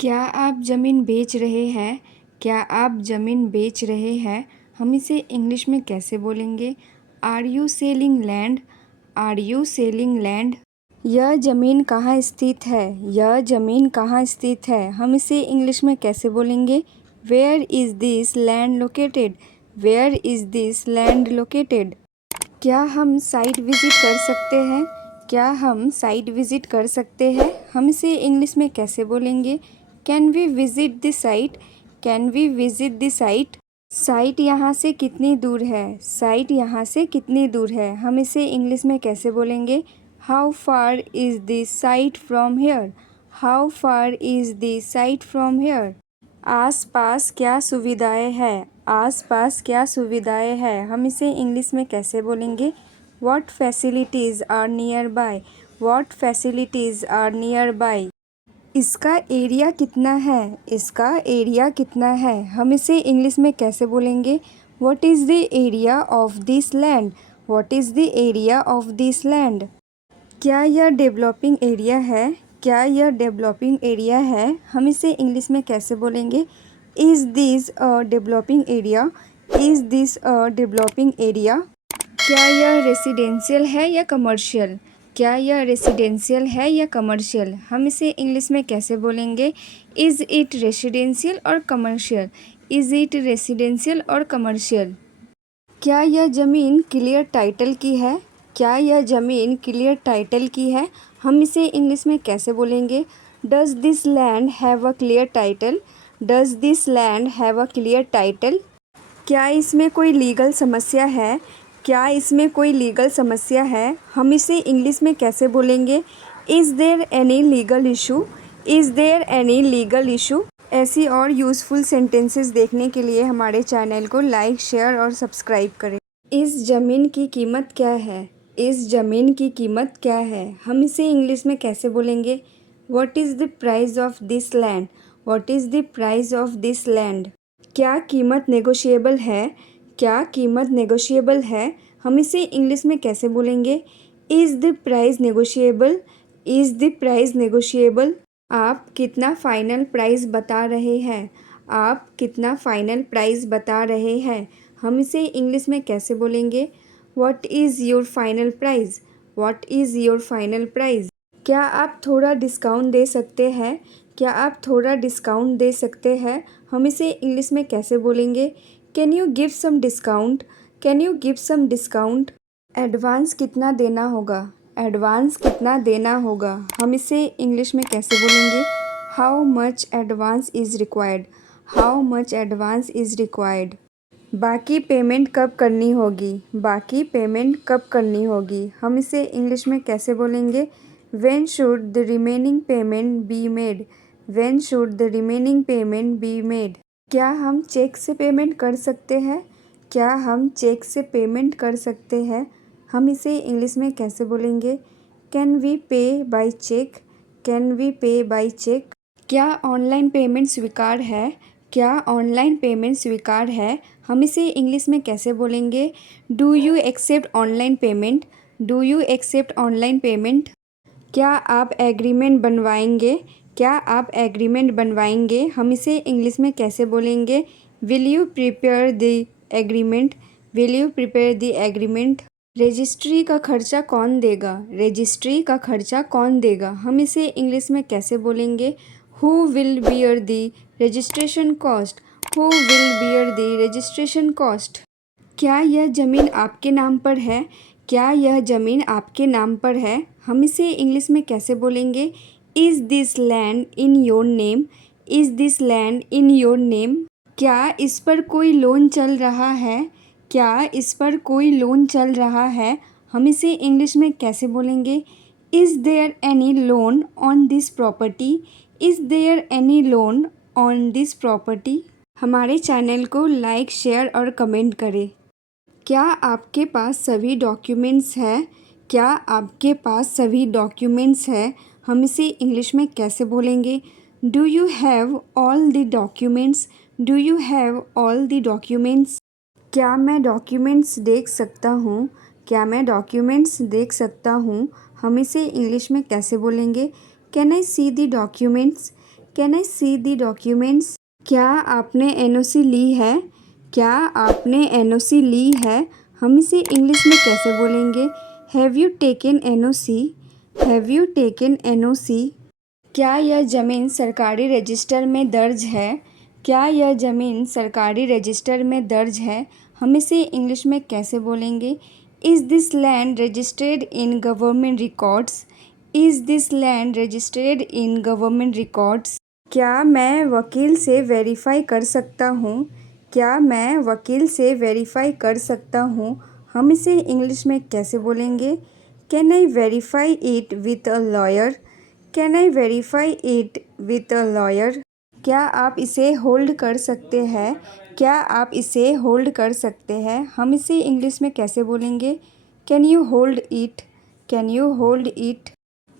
क्या आप ज़मीन बेच रहे हैं? क्या आप ज़मीन बेच रहे हैं? हम इसे इंग्लिश में कैसे बोलेंगे? Are you selling land? Are you selling land? यह ज़मीन कहाँ स्थित है? यह ज़मीन कहाँ स्थित है? हम इसे इंग्लिश में कैसे बोलेंगे? Where is this land located? Where is this land located? क्या हम साइट विज़िट कर सकते हैं? क्या हम साइट विज़िट कर सकते हैं? हम इसे इंग्लिश में कैसे बोलेंगे? Can we visit the site? Can we visit the site? Site यहाँ से कितनी दूर है? साइट यहाँ से कितनी दूर है? हम इसे इंग्लिश में कैसे बोलेंगे? How far is this site from here? How far is this site from here? आस पास क्या सुविधाएं हैं? आस पास क्या सुविधाएं हैं? हम इसे इंग्लिश में कैसे बोलेंगे? What facilities are nearby? What facilities are nearby? इसका एरिया कितना है? इसका एरिया कितना है? हम इसे इंग्लिश में कैसे बोलेंगे? What is the area of this land? What is the area of this land? क्या यह डेवलपिंग एरिया है? क्या यह डेवलपिंग एरिया है? हम इसे इंग्लिश में कैसे बोलेंगे? Is this a developing area? Is this a developing area? क्या यह रेसिडेंशियल है या कमर्शियल? क्या यह रेसिडेंशियल है या कमर्शियल? हम इसे इंग्लिश में कैसे बोलेंगे? इज़ इट रेसिडेंशियल और कमर्शियल? इज़ इट रेसिडेंशियल और कमर्शियल? क्या यह ज़मीन क्लियर टाइटल की है? क्या यह ज़मीन क्लियर टाइटल की है? हम इसे इंग्लिश में कैसे बोलेंगे? Does this land have a clear title? Does this land have a clear title? क्या इसमें कोई लीगल समस्या है? क्या इसमें कोई लीगल समस्या है? हम इसे इंग्लिश में कैसे बोलेंगे? Is there any legal issue? Is there any legal issue? ऐसी और यूज़फुल सेंटेंसेस देखने के लिए हमारे चैनल को लाइक, शेयर और सब्सक्राइब करें। इस ज़मीन की कीमत क्या है? इस ज़मीन की कीमत क्या है? हम इसे इंग्लिश में कैसे बोलेंगे? What is the price of this land? What is the price of this land? क्या कीमत नेगोशिएबल है? क्या कीमत नेगोशिएबल है? हम इसे इंग्लिश में कैसे बोलेंगे? Is the price negotiable? Is the price negotiable? आप कितना फ़ाइनल प्राइस बता रहे हैं? आप कितना फ़ाइनल प्राइस बता रहे हैं? हम इसे इंग्लिश में कैसे बोलेंगे? What is your final price? What is your final price? क्या आप थोड़ा डिस्काउंट दे सकते हैं? क्या आप थोड़ा डिस्काउंट दे सकते हैं? हम इसे इंग्लिश में कैसे बोलेंगे? Can you give some discount? Can you give some discount? Advance कितना देना होगा? एडवांस कितना देना होगा? हम इसे इंग्लिश में कैसे बोलेंगे? How much advance is required? How much advance is required? बाकी पेमेंट कब करनी होगी? बाकी पेमेंट कब करनी होगी? हम इसे इंग्लिश में कैसे बोलेंगे? When should the remaining payment be made? When should the remaining payment be made? क्या हम चेक से पेमेंट कर सकते हैं? क्या हम चेक से पेमेंट कर सकते हैं? हम इसे इंग्लिश में कैसे बोलेंगे? कैन वी पे बाय चेक? कैन वी पे बाय चेक? क्या ऑनलाइन पेमेंट स्वीकार है? क्या ऑनलाइन पेमेंट स्वीकार है? हम इसे इंग्लिश में कैसे बोलेंगे? Do you accept online payment? Do you accept online payment? क्या आप एग्रीमेंट बनवाएंगे? क्या आप एग्रीमेंट बनवाएंगे? हम इसे इंग्लिश में कैसे बोलेंगे? Will you prepare the agreement? Will you prepare the agreement? Registry का खर्चा कौन देगा? रजिस्ट्री का खर्चा कौन देगा? हम इसे इंग्लिश में कैसे बोलेंगे? Who will bear the registration cost? Who will bear the registration cost? क्या यह ज़मीन आपके नाम पर है? क्या यह ज़मीन आपके नाम पर है? हम इसे इंग्लिश में कैसे बोलेंगे? Is this land in your name? Is this land in your name? क्या इस पर कोई लोन चल रहा है? क्या इस पर कोई लोन चल रहा है? हम इसे इंग्लिश में कैसे बोलेंगे? Is there any loan on this property? Is there any loan on this property? हमारे चैनल को लाइक, शेयर और कमेंट करें। क्या आपके पास सभी डॉक्यूमेंट्स हैं? क्या आपके पास सभी डॉक्यूमेंट्स हैं? हम इसे इंग्लिश में कैसे बोलेंगे? Do you have all the documents? Do you have all the documents? क्या मैं डॉक्यूमेंट्स देख सकता हूँ? क्या मैं डॉक्यूमेंट्स देख सकता हूँ? हम इसे इंग्लिश में कैसे बोलेंगे? Can I see the documents? Can I see the documents? क्या आपने एनओसी ली है? क्या आपने एनओसी ली है? हम इसे इंग्लिश में कैसे बोलेंगे? Have you taken NOC? Have you taken NOC? क्या यह ज़मीन सरकारी रजिस्टर में दर्ज है? क्या यह ज़मीन सरकारी रजिस्टर में दर्ज है? हम इसे इंग्लिश में कैसे बोलेंगे? Is this land registered in government records? Is this land registered in government records? क्या मैं वकील से वेरीफाई कर सकता हूँ? क्या मैं वकील से वेरीफाई कर सकता हूँ? हम इसे इंग्लिश में कैसे बोलेंगे? Can I verify it with a lawyer? Can I verify it with a lawyer? क्या आप इसे होल्ड कर सकते हैं? क्या आप इसे होल्ड कर सकते हैं? हम इसे इंग्लिश में कैसे बोलेंगे? Can you hold it? Can you hold it?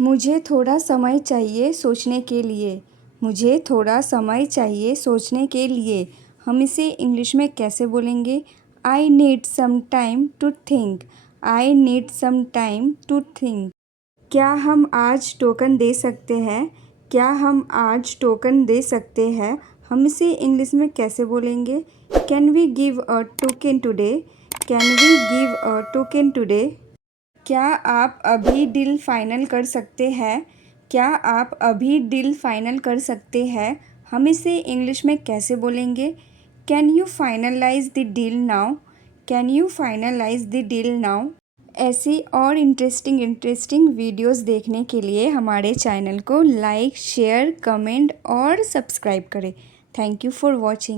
मुझे थोड़ा समय चाहिए सोचने के लिए। मुझे थोड़ा समय चाहिए सोचने के लिए। हम इसे इंग्लिश में कैसे बोलेंगे? I need some time to think. I need some time to think. क्या हम आज टोकन दे सकते हैं? क्या हम आज टोकन दे सकते हैं? हम इसे इंग्लिश में कैसे बोलेंगे? Can we give a token today? Can we give a token today? क्या आप अभी डील फाइनल कर सकते हैं? क्या आप अभी डील फाइनल कर सकते हैं? हम इसे इंग्लिश में कैसे बोलेंगे? Can you finalise the deal now? Can you finalise the deal now? ऐसी और इंटरेस्टिंग वीडियोस देखने के लिए हमारे चैनल को लाइक, शेयर, कमेंट और सब्सक्राइब करें। Thank you for watching.